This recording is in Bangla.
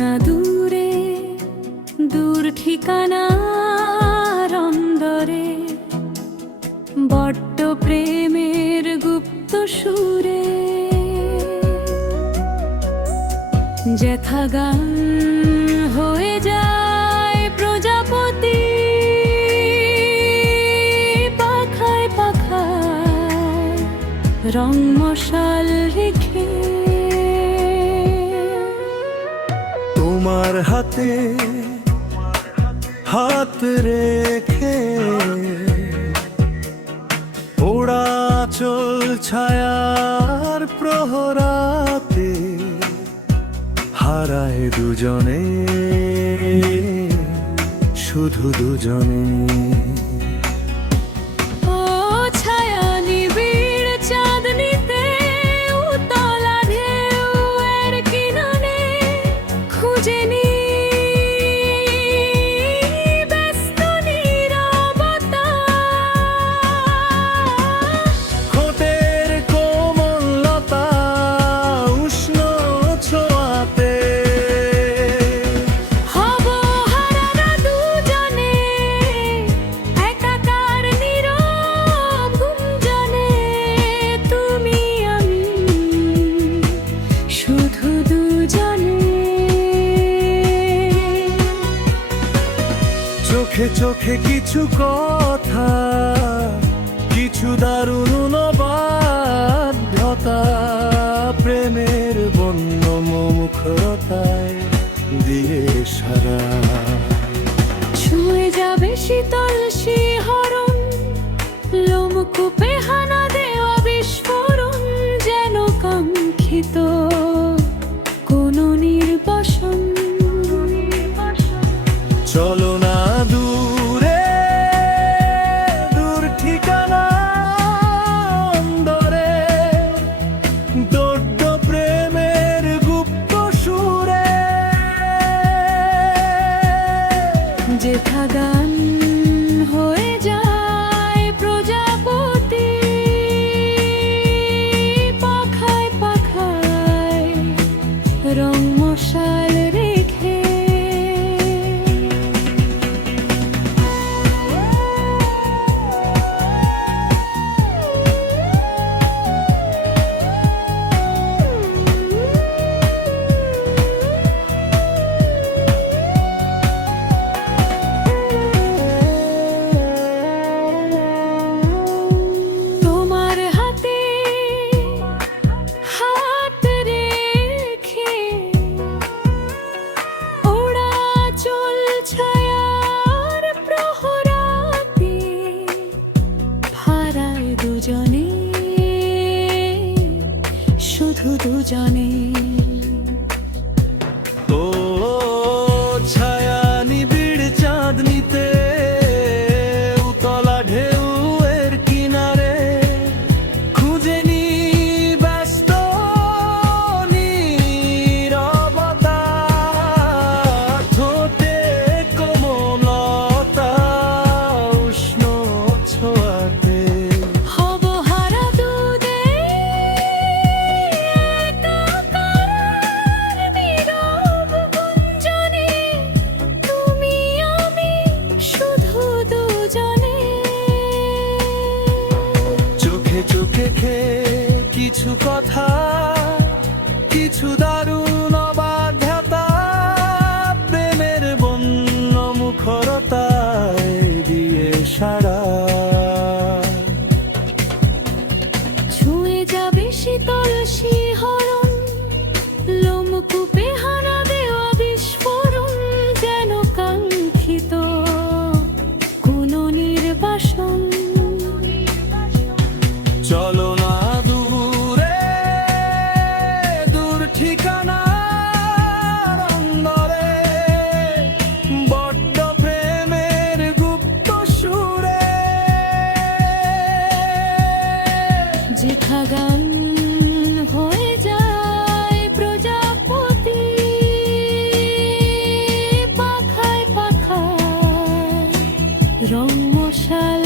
না দূরে দূর ঠিকানার অন্দরে বড্ড প্রেমের গুপ্ত সুরে যেথা গান হয়ে যায় প্রজাপতি পাখায় পাখায় রং মশাল রেখে। তোমার হাতে হাত রেখে ওড়া চল ছায়ার প্রহরাতে হারায় দুজনে শুধু দুজনে। ও ছায়া নিবিড় চাঁদনিতে উতলা ঢেউয়ের কিনারে খুঁজে নি ব্যস্ত নীরবতা। ঠোঁটের কোমলতা উষ্ণ ছোঁয়াতে হব হারানো দুজনে একাকার নীরব গুঞ্জনে। তুমি আমি শুধু দুজনে। চোখে চোখে কিছু কথা, কিছু দারুণ নবাধ্যতা, প্রেমের বন্য মুখরতায় দিয়ে সারা। ছুঁয়ে যাবে শীতল শিহরণ, লোমকূপে হানা দেওয়া বিস্ফোরণ, যেন কাঙ্ক্ষিত কোনো নির্বাসন। চলো না দূরে দূর ঠিকানা অন্দরে দোড্ড প্রেমের গুপ্ত সুরে যেথা গান হয়ে যায় প্রজাপতি পাখায় পাখায় রং মশাল রেখে। তোমার হাতে হাত রেখে ওড়া চল ছায়ার প্রহরাতে হারায় দুজনে শুধু দুজনে। ও ছায়া নিবিড় চাঁদনিতে উতলা ঢেউয়ের কিনারে খুঁজে নি ব্যস্ত নীরবতা। ঠোঁটে কোমলতা উষ্ণ ছোঁয়াতে হব হারা দুদে একাকার নীরব গুঞ্জনে। তুমি আমি শুধু দুজনে। চোখে চোখে কিছু কথা, কিছু দারুণ অবাধ্যতা, প্রেমের বন্য মুখরতায় দিয়ে সারা। ছুঁয়ে যাবে শীতল শিহরণ, লোমকূপে হানা দেওয়া বিস্ফোরণ, যেন কাঙ্ক্ষিত কোনো নির্বাসন। চলো না দূরে দূর ঠিকানা অন্দরে বড্ড প্রেমের গুপ্ত সুরে যেথা গান হয়ে যায় প্রজাপতি পাখায় পাখায় রং মশাল